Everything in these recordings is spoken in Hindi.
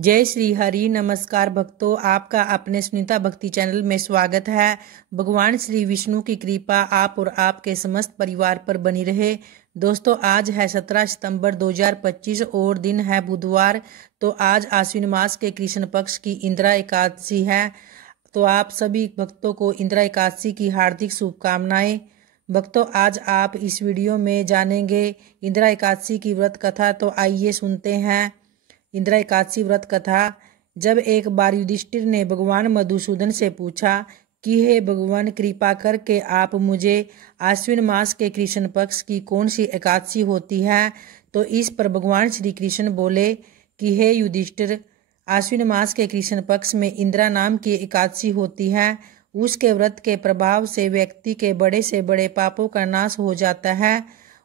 जय श्री हरि। नमस्कार भक्तों, आपका अपने सुनीता भक्ति चैनल में स्वागत है। भगवान श्री विष्णु की कृपा आप और आपके समस्त परिवार पर बनी रहे। दोस्तों, आज है 17 सितंबर 2025 और दिन है बुधवार। तो आज आश्विन मास के कृष्ण पक्ष की इंदिरा एकादशी है। तो आप सभी भक्तों को इंदिरा एकादशी की हार्दिक शुभकामनाएं। भक्तों, आज आप इस वीडियो में जानेंगे इंदिरा एकादशी की व्रत कथा। तो आइए सुनते हैं इंदिरा एकादशी व्रत कथा। जब एक बार युधिष्ठिर ने भगवान मधुसूदन से पूछा कि हे भगवान, कृपा करके आप मुझे आश्विन मास के कृष्ण पक्ष की कौन सी एकादशी होती है, तो इस पर भगवान श्री कृष्ण बोले कि हे युधिष्ठिर, आश्विन मास के कृष्ण पक्ष में इंदिरा नाम की एकादशी होती है। उसके व्रत के प्रभाव से व्यक्ति के बड़े से बड़े पापों का नाश हो जाता है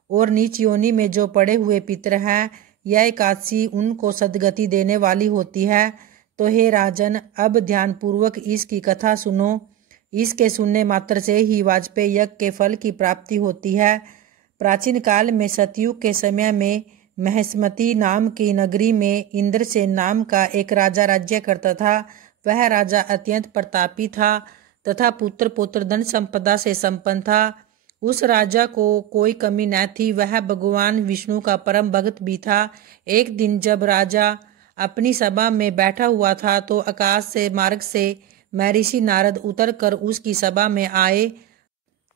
और नीच योनि में जो पड़े हुए पितर हैं, यह एकादशी उनको सद्गति देने वाली होती है। तो हे राजन, अब ध्यानपूर्वक इसकी कथा सुनो। इसके सुनने मात्र से ही वाजपेयी यज्ञ के फल की प्राप्ति होती है। प्राचीन काल में सतयुग के समय में महेशमती नाम की नगरी में इंद्रसेन नाम का एक राजा राज्य करता था। वह राजा अत्यंत प्रतापी था तथा पुत्र पुत्र धन संपदा से संपन्न था। उस राजा को कोई कमी न थी। वह भगवान विष्णु का परम भक्त भी था। एक दिन जब राजा अपनी सभा में बैठा हुआ था तो आकाश से मार्ग से महर्षि नारद उतर कर उसकी सभा में आए।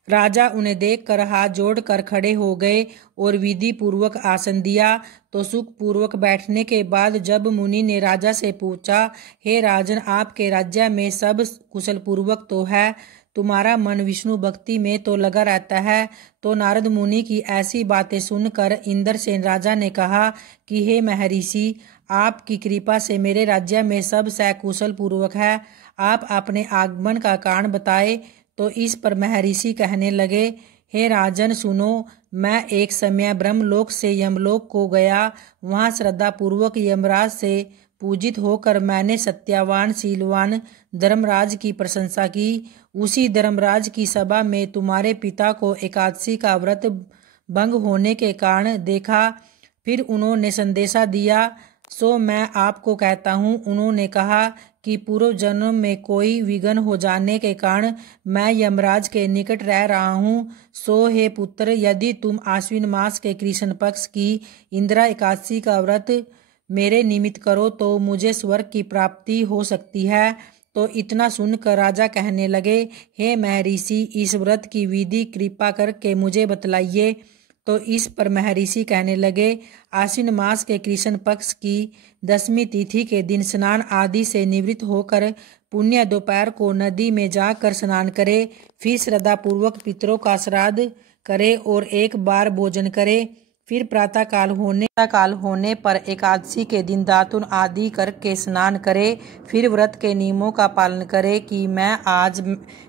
राजा उन्हें देखकर हाथ जोड़कर खड़े हो गए और विधि पूर्वक आसन दिया। तो सुख पूर्वक बैठने के बाद जब मुनि ने राजा से पूछा, हे राजन, आपके राज्य में सब कुशल पूर्वक तो है, तुम्हारा मन विष्णु भक्ति में तो लगा रहता है। तो नारद मुनि की ऐसी बातें सुनकर इंद्रसेन राजा ने कहा कि हे महर्षि, आपकी कृपा से मेरे राज्य में सब सकुशल पूर्वक है। आप अपने आगमन का कारण बताए। तो इस पर महर्षि कहने लगे, हे राजन सुनो, मैं एक समय ब्रह्मलोक से यमलोक को गया। वहाँ श्रद्धा पूर्वक यमराज से पूजित होकर मैंने सत्यवान शीलवान धर्मराज की प्रशंसा की। उसी धर्मराज की सभा में तुम्हारे पिता को एकादशी का व्रत भंग होने के कारण देखा। फिर उन्होंने संदेशा दिया, सो मैं आपको कहता हूँ। उन्होंने कहा कि पूर्व जन्म में कोई विघ्न हो जाने के कारण मैं यमराज के निकट रह रहा हूँ। सो हे पुत्र, यदि तुम आश्विन मास के कृष्ण पक्ष की इंदिरा एकादशी का व्रत मेरे निमित्त करो तो मुझे स्वर्ग की प्राप्ति हो सकती है। तो इतना सुनकर राजा कहने लगे, हे महर्षि, इस व्रत की विधि कृपा करके मुझे बतलाइए। तो इस पर महर्षि कहने लगे, आश्विन मास के कृष्ण पक्ष की 10वीं तिथि के दिन स्नान आदि से निवृत्त होकर पुण्य दोपहर को नदी में जाकर स्नान करे। फिर श्रद्धा पूर्वक पितरों का श्राद्ध करे और एक बार भोजन करे। फिर प्रातः काल होने पर एकादशी के दिन दातुन आदि करके स्नान करे। फिर व्रत के नियमों का पालन करे कि मैं आज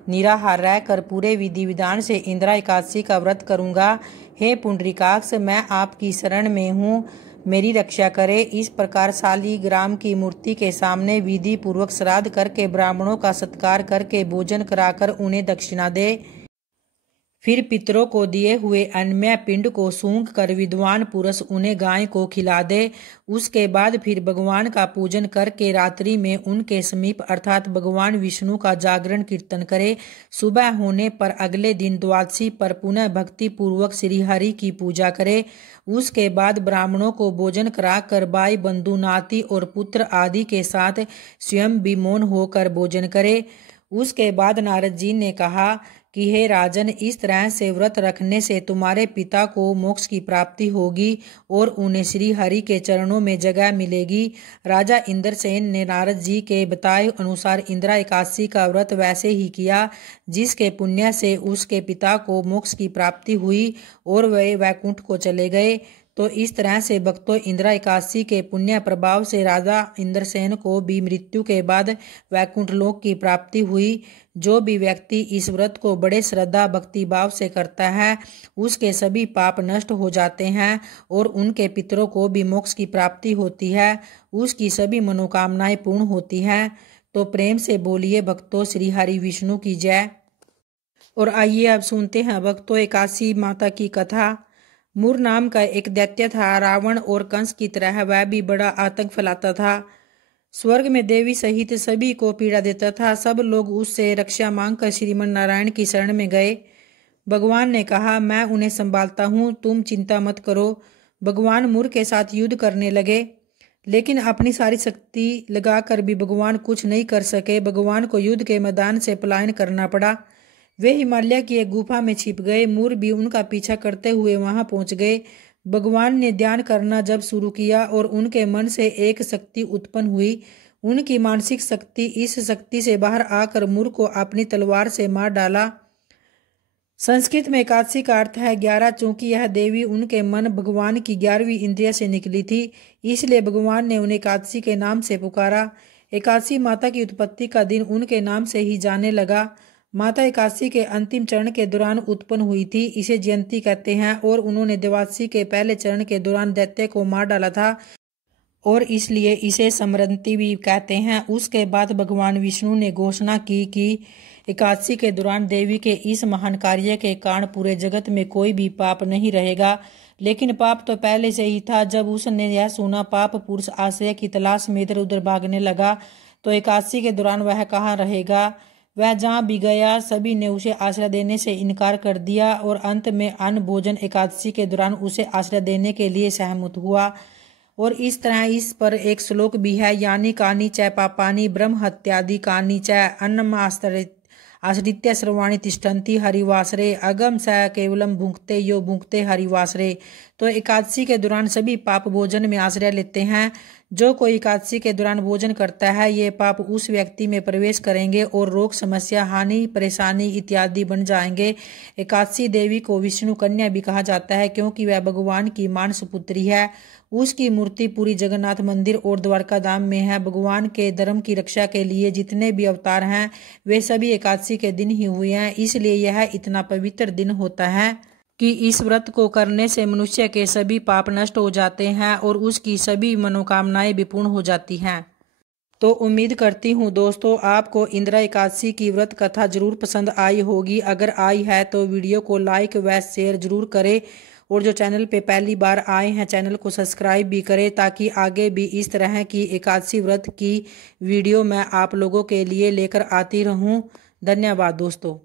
निराहार रहकर पूरे विधि विधान से इंदिरा एकादशी का व्रत करूंगा। हे पुंडरीकाक्ष, मैं आपकी शरण में हूँ, मेरी रक्षा करे। इस प्रकार शालिग्राम की मूर्ति के सामने विधि पूर्वक श्राद्ध करके ब्राह्मणों का सत्कार करके भोजन कराकर उन्हें दक्षिणा दे। फिर पितरों को दिए हुए अन्य पिंड को सूंघ कर विद्वान पुरुष उन्हें गाय को खिला दे। उसके बाद फिर भगवान का पूजन करके रात्रि में उनके समीप अर्थात भगवान विष्णु का जागरण कीर्तन करे। सुबह होने पर अगले दिन द्वादशी पर पुनः भक्ति पूर्वक श्री हरि की पूजा करे। उसके बाद ब्राह्मणों को भोजन कराकर भाई बंधु नाती और पुत्र आदि के साथ स्वयं भी मौन होकर भोजन करे। उसके बाद नारद जी ने कहा कि हे राजन, इस तरह से व्रत रखने से तुम्हारे पिता को मोक्ष की प्राप्ति होगी और उन्हें श्री हरि के चरणों में जगह मिलेगी। राजा इंद्रसेन ने नारद जी के बताए अनुसार इंदिरा एकादशी का व्रत वैसे ही किया, जिसके पुण्य से उसके पिता को मोक्ष की प्राप्ति हुई और वे वैकुंठ को चले गए। तो इस तरह से भक्तों, इंदिरा एकादशी के पुण्य प्रभाव से राजा इंद्रसेन को भी मृत्यु के बाद वैकुंठ लोक की प्राप्ति हुई। जो भी व्यक्ति इस व्रत को बड़े श्रद्धा भक्ति भाव से करता है, उसके सभी पाप नष्ट हो जाते हैं और उनके पितरों को भी मोक्ष की प्राप्ति होती है। उसकी सभी मनोकामनाएं पूर्ण होती हैं। तो प्रेम से बोलिए भक्तों, श्री हरि विष्णु की जय। और आइए अब सुनते हैं भक्तों एकादशी माता की कथा। मूर नाम का एक दैत्य था। रावण और कंस की तरह वह भी बड़ा आतंक फैलाता था। स्वर्ग में देवी सहित सभी को पीड़ा देता था। सब लोग उससे रक्षा मांगकर श्रीमन नारायण की शरण में गए। भगवान ने कहा, मैं उन्हें संभालता हूँ, तुम चिंता मत करो। भगवान मुर के साथ युद्ध करने लगे, लेकिन अपनी सारी शक्ति लगाकर भी भगवान कुछ नहीं कर सके। भगवान को युद्ध के मैदान से पलायन करना पड़ा। वे हिमालय की एक गुफा में छिप गए। मुर भी उनका पीछा करते हुए वहां पहुंच गए। भगवान ने ध्यान करना जब शुरू किया और उनके मन से एक शक्ति उत्पन्न हुई। उनकी मानसिक शक्ति, इस शक्ति से बाहर आकर मुर को अपनी तलवार से मार डाला। संस्कृत में एकादशी का अर्थ है 11, चूंकि यह देवी उनके मन भगवान की 11वीं इंद्रिय से निकली थी, इसलिए भगवान ने उन्हें एकादशी के नाम से पुकारा। एकादशी माता की उत्पत्ति का दिन उनके नाम से ही जाने लगा। माता एकादशी के अंतिम चरण के दौरान उत्पन्न हुई थी, इसे जयंती कहते हैं, और उन्होंने द्वादशी के पहले चरण के दौरान दैत्य को मार डाला था और इसलिए इसे समृद्धि भी कहते हैं। उसके बाद भगवान विष्णु ने घोषणा की कि एकादशी के दौरान देवी के इस महान कार्य के कारण पूरे जगत में कोई भी पाप नहीं रहेगा। लेकिन पाप तो पहले से ही था। जब उसने यह सुना, पाप पुरुष आश्रय की तलाश में इधर उधर भागने लगा, तो एकादशी के दौरान वह कहाँ रहेगा। वह जहाँ भी गया, सभी ने उसे आश्रय देने से इनकार कर दिया और अंत में अन्न भोजन एकादशी के दौरान उसे आश्रय देने के लिए सहमत हुआ। और इस तरह इस पर एक श्लोक भी है, यानी कानी च पापानि ब्रह्म हत्यादि कानी च अन्नम आश्रित्य सर्वाणि तिष्ठन्ति हरिवासरे अगम स केवलम भुंक्ते यो भुंक्ते हरिवासरे। तो एकादशी के दौरान सभी पाप भोजन में आश्रय लेते हैं। जो कोई एकादशी के दौरान भोजन करता है, ये पाप उस व्यक्ति में प्रवेश करेंगे और रोग, समस्या, हानि, परेशानी इत्यादि बन जाएंगे। एकादशी देवी को विष्णु कन्या भी कहा जाता है, क्योंकि वह भगवान की मानस पुत्री है। उसकी मूर्ति पूरी जगन्नाथ मंदिर और द्वारका धाम में है। भगवान के धर्म की रक्षा के लिए जितने भी अवतार हैं, वे सभी एकादशी के दिन ही हुए हैं। इसलिए यह इतना पवित्र दिन होता है कि इस व्रत को करने से मनुष्य के सभी पाप नष्ट हो जाते हैं और उसकी सभी मनोकामनाएं भी पूर्ण हो जाती हैं। तो उम्मीद करती हूँ दोस्तों, आपको इंदिरा एकादशी की व्रत कथा जरूर पसंद आई होगी। अगर आई है तो वीडियो को लाइक व शेयर जरूर करें, और जो चैनल पे पहली बार आए हैं, चैनल को सब्सक्राइब भी करें, ताकि आगे भी इस तरह की एकादशी व्रत की वीडियो मैं आप लोगों के लिए लेकर आती रहूं। धन्यवाद दोस्तों।